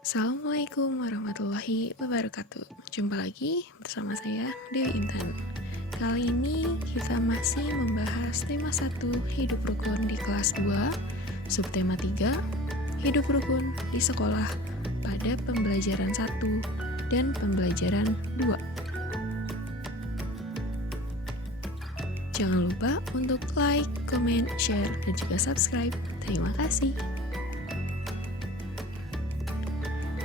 Assalamualaikum warahmatullahi wabarakatuh. Jumpa lagi bersama saya Dewi Intan. Kali ini kita masih membahas tema 1 hidup rukun di kelas 2, subtema 3 hidup rukun di sekolah pada pembelajaran 1 dan pembelajaran 2. Jangan lupa untuk like, comment, share, dan juga subscribe. Terima kasih.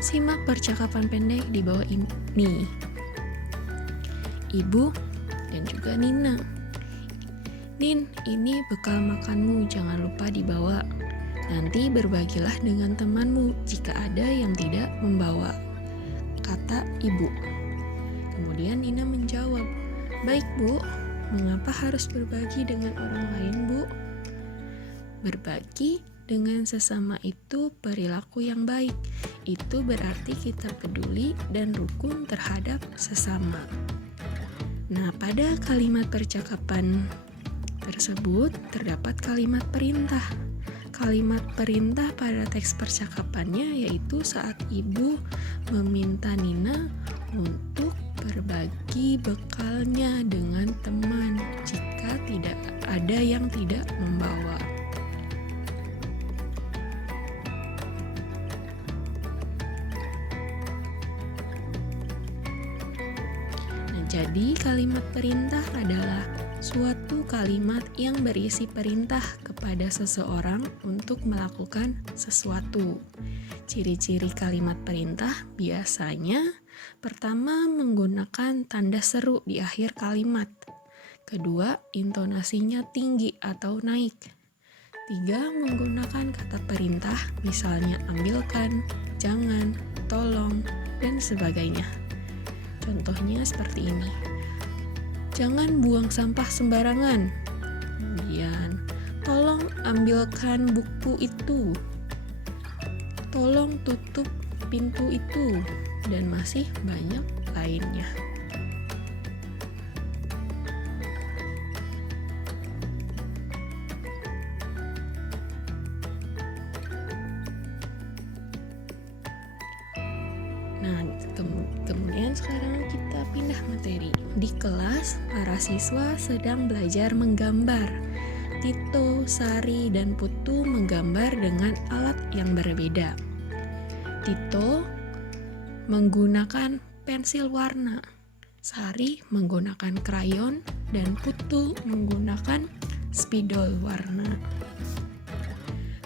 Simak percakapan pendek di bawah ini. Ibu dan juga Nina. Nin, ini bekal makanmu, jangan lupa dibawa. Nanti berbagilah dengan temanmu jika ada yang tidak membawa, kata ibu. Kemudian Nina menjawab, baik bu, mengapa harus berbagi dengan orang lain bu? Berbagi dengan sesama itu perilaku yang baik. Itu berarti kita peduli dan rukun terhadap sesama. Nah, pada kalimat percakapan tersebut terdapat kalimat perintah. Kalimat perintah pada teks percakapannya yaitu saat ibu meminta Nina untuk berbagi bekalnya dengan teman jika tidak ada yang tidak membawa. Jadi, kalimat perintah adalah suatu kalimat yang berisi perintah kepada seseorang untuk melakukan sesuatu. Ciri-ciri kalimat perintah biasanya pertama menggunakan tanda seru di akhir kalimat. Kedua, intonasinya tinggi atau naik. Tiga, menggunakan kata perintah misalnya ambilkan, jangan, tolong, dan sebagainya. Contohnya seperti ini. Jangan buang sampah sembarangan. Kemudian, tolong ambilkan buku itu. Tolong tutup pintu itu. Dan masih banyak lainnya. Nah, kemudian sekarang kita pindah materi. Di kelas, para siswa sedang belajar menggambar. Tito, Sari, dan Putu menggambar dengan alat yang berbeda. Tito menggunakan pensil warna. Sari menggunakan krayon dan Putu menggunakan spidol warna.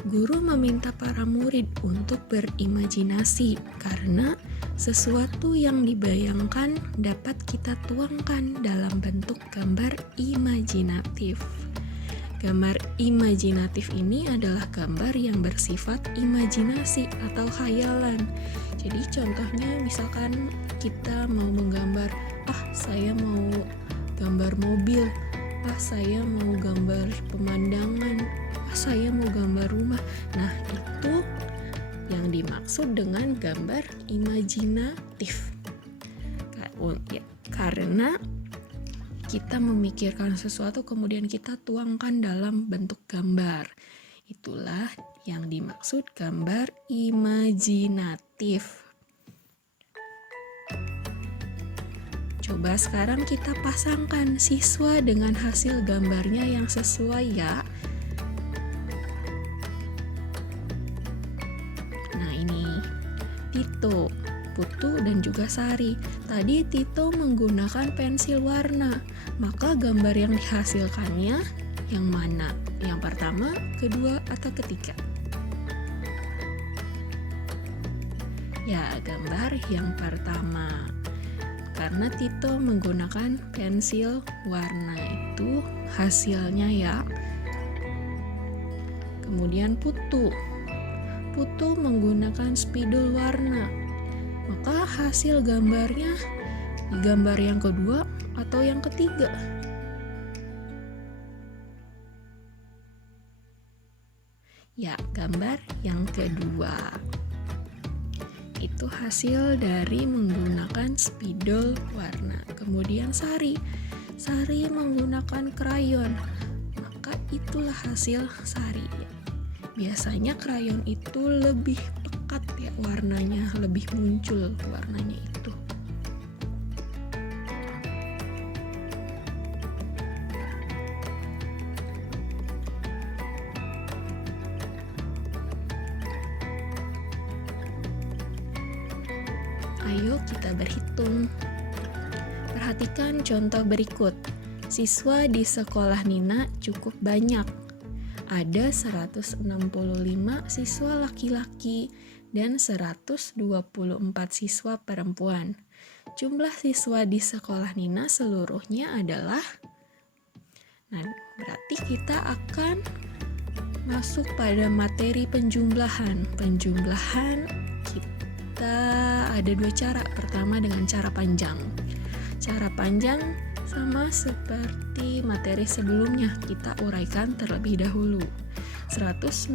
Guru meminta para murid untuk berimajinasi karena sesuatu yang dibayangkan dapat kita tuangkan dalam bentuk gambar imajinatif. Gambar imajinatif ini adalah gambar yang bersifat imajinasi atau khayalan. Jadi contohnya misalkan kita mau menggambar, saya mau gambar mobil, saya mau gambar pemandangan, saya mau gambar rumah. Nah, itu yang dimaksud dengan gambar imajinatif. Karena kita memikirkan sesuatu kemudian kita tuangkan dalam bentuk gambar. Itulah yang dimaksud gambar imajinatif. Coba sekarang kita pasangkan siswa dengan hasil gambarnya yang sesuai ya. Nah ini, Tito, Putu, dan juga Sari. Tadi Tito menggunakan pensil warna, maka gambar yang dihasilkannya yang mana? Yang pertama, kedua, atau ketiga? Ya, gambar yang pertama. Karena Tito menggunakan pensil warna itu hasilnya ya. Kemudian Putu menggunakan spidol warna. Maka hasil gambarnya gambar yang kedua atau yang ketiga? Ya, gambar yang kedua. Itu hasil dari menggunakan spidol warna. Kemudian Sari menggunakan krayon. Maka itulah hasil Sari. Biasanya krayon itu lebih pekat ya, warnanya lebih muncul warnanya itu. Ayo kita berhitung. Perhatikan contoh berikut. Siswa di sekolah Nina cukup banyak. Ada 165 siswa laki-laki dan 124 siswa perempuan. Jumlah siswa di sekolah Nina seluruhnya adalah... Nah, berarti kita akan masuk pada materi penjumlahan. Penjumlahan kita ada dua cara. Pertama dengan cara panjang. Cara panjang sama seperti materi sebelumnya, kita uraikan terlebih dahulu. 165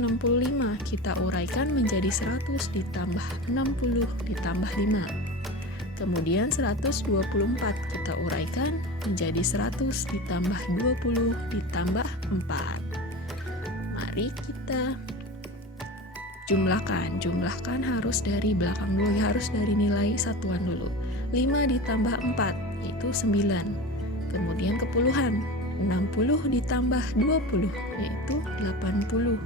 kita uraikan menjadi 100 ditambah 60 ditambah 5. Kemudian 124 kita uraikan menjadi 100 ditambah 20 ditambah 4. Mari kita jumlahkan. Jumlahkan harus dari belakang dulu, harus dari nilai satuan dulu. 5 ditambah 4 yaitu 9. Kemudian kepuluhan, 60 ditambah 20 yaitu 80.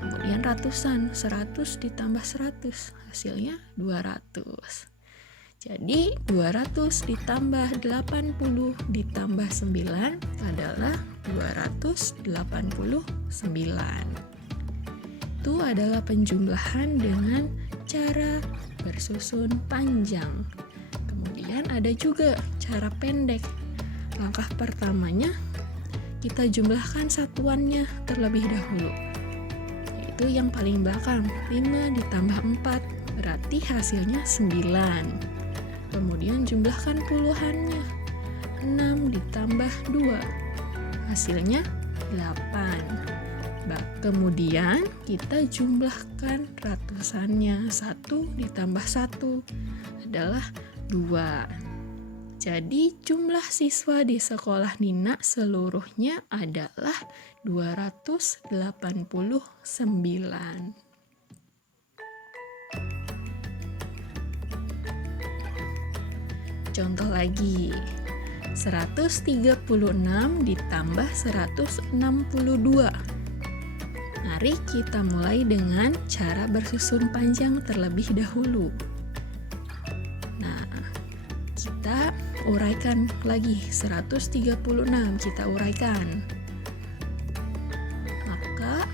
Kemudian ratusan, 100 ditambah 100 hasilnya 200. Jadi 200 ditambah 80 ditambah 9 adalah 289. Itu adalah penjumlahan dengan cara bersusun panjang. Kemudian ada juga cara pendek. Langkah pertamanya, kita jumlahkan satuannya terlebih dahulu, yaitu yang paling belakang, 5 ditambah 4, berarti hasilnya 9. Kemudian jumlahkan puluhannya, 6 ditambah 2, hasilnya 8. Kemudian kita jumlahkan ratusannya, 1 ditambah 1 adalah 2. Jadi jumlah siswa di sekolah Nina seluruhnya adalah 289. Contoh lagi, 136 ditambah 162. Mari kita mulai dengan cara bersusun panjang terlebih dahulu. Nah, kita uraikan lagi 136, kita uraikan. Maka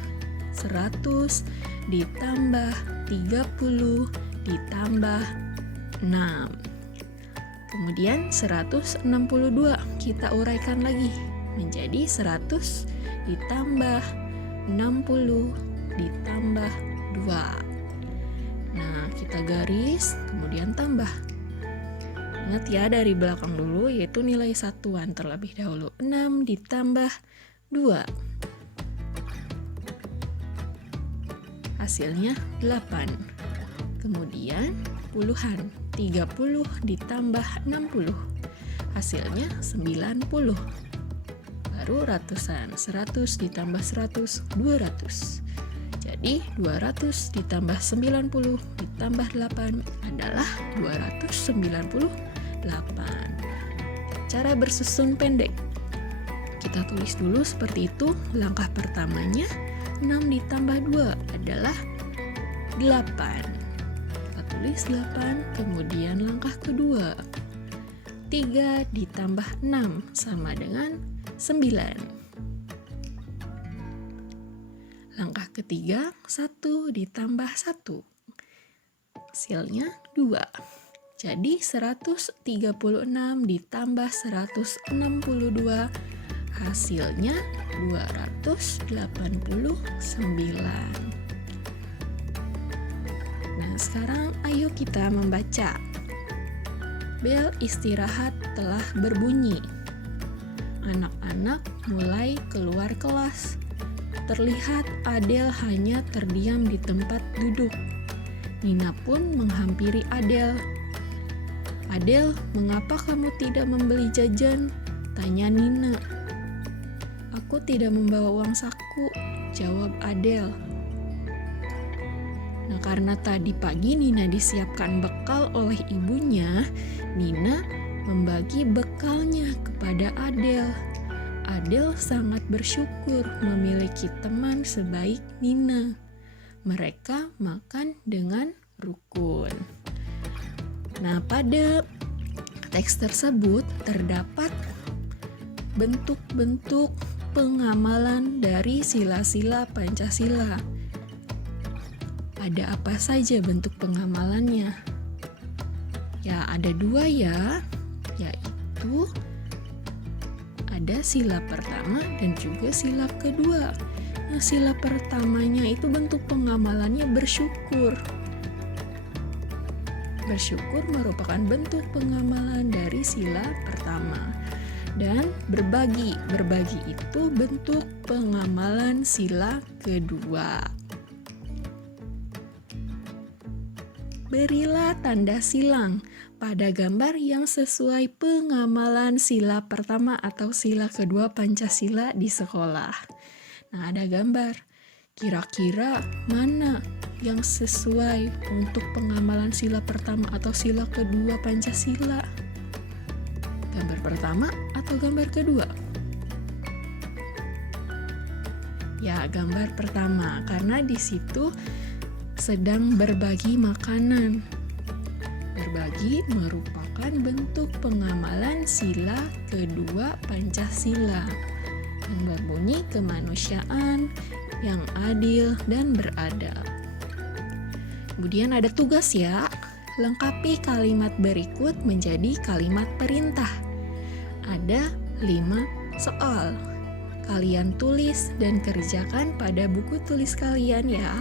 100 ditambah 30 ditambah 6. Kemudian 162 kita uraikan lagi menjadi 100 ditambah 60 ditambah 2. Nah, kita garis, kemudian tambah. Ingat ya, dari belakang dulu, yaitu nilai satuan terlebih dahulu. 6 ditambah 2. Hasilnya 8. Kemudian puluhan, 30 ditambah 60. Hasilnya 90. Baru ratusan, 100 ditambah 100, 200. Jadi 200 ditambah 90 ditambah 8 adalah 298. Cara bersusun pendek. Kita tulis dulu seperti itu. Langkah pertamanya 6 ditambah 2 adalah 8. Kita tulis 8. Kemudian langkah kedua, 3 ditambah 6 sama dengan 9. Langkah ketiga, 1 ditambah 1. Hasilnya 2. Jadi 136 ditambah 162 hasilnya 289. Nah, sekarang ayo kita membaca. Bel istirahat telah berbunyi. Anak-anak mulai keluar kelas. Terlihat Adele hanya terdiam di tempat duduk. Nina pun menghampiri Adele. "Adele, mengapa kamu tidak membeli jajan?" tanya Nina. "Aku tidak membawa uang saku," jawab Adele. Nah, karena tadi pagi Nina disiapkan bekal oleh ibunya, Nina membagi bekalnya kepada Adele. Adele sangat bersyukur memiliki teman sebaik Nina. Mereka makan dengan rukun. Nah, pada teks tersebut terdapat bentuk-bentuk pengamalan dari sila-sila Pancasila. Ada apa saja bentuk pengamalannya? Ya, ada 2 ya, yaitu ada sila pertama dan juga sila kedua. Nah, sila pertamanya itu bentuk pengamalannya bersyukur. Bersyukur merupakan bentuk pengamalan dari sila pertama. Dan berbagi. Berbagi itu bentuk pengamalan sila kedua. Berilah tanda silang pada gambar yang sesuai pengamalan sila pertama atau sila kedua Pancasila di sekolah. Nah, ada gambar. Kira-kira mana yang sesuai untuk pengamalan sila pertama atau sila kedua Pancasila? Gambar pertama atau gambar kedua? Ya, gambar pertama, karena di situ sedang berbagi makanan. Berbagi merupakan bentuk pengamalan sila kedua Pancasila yang berbunyi kemanusiaan yang adil dan beradab. Kemudian ada tugas ya, lengkapi kalimat berikut menjadi kalimat perintah. Ada 5 soal. Kalian tulis dan kerjakan pada buku tulis kalian ya.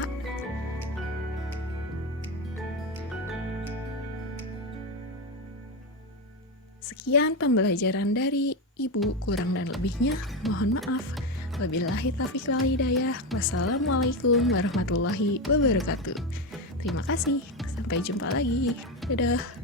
Sekian pembelajaran dari Ibu, kurang dan lebihnya mohon maaf. Wabillahi taufiq wal hidayah. Wassalamualaikum warahmatullahi wabarakatuh. Terima kasih. Sampai jumpa lagi. Dadah.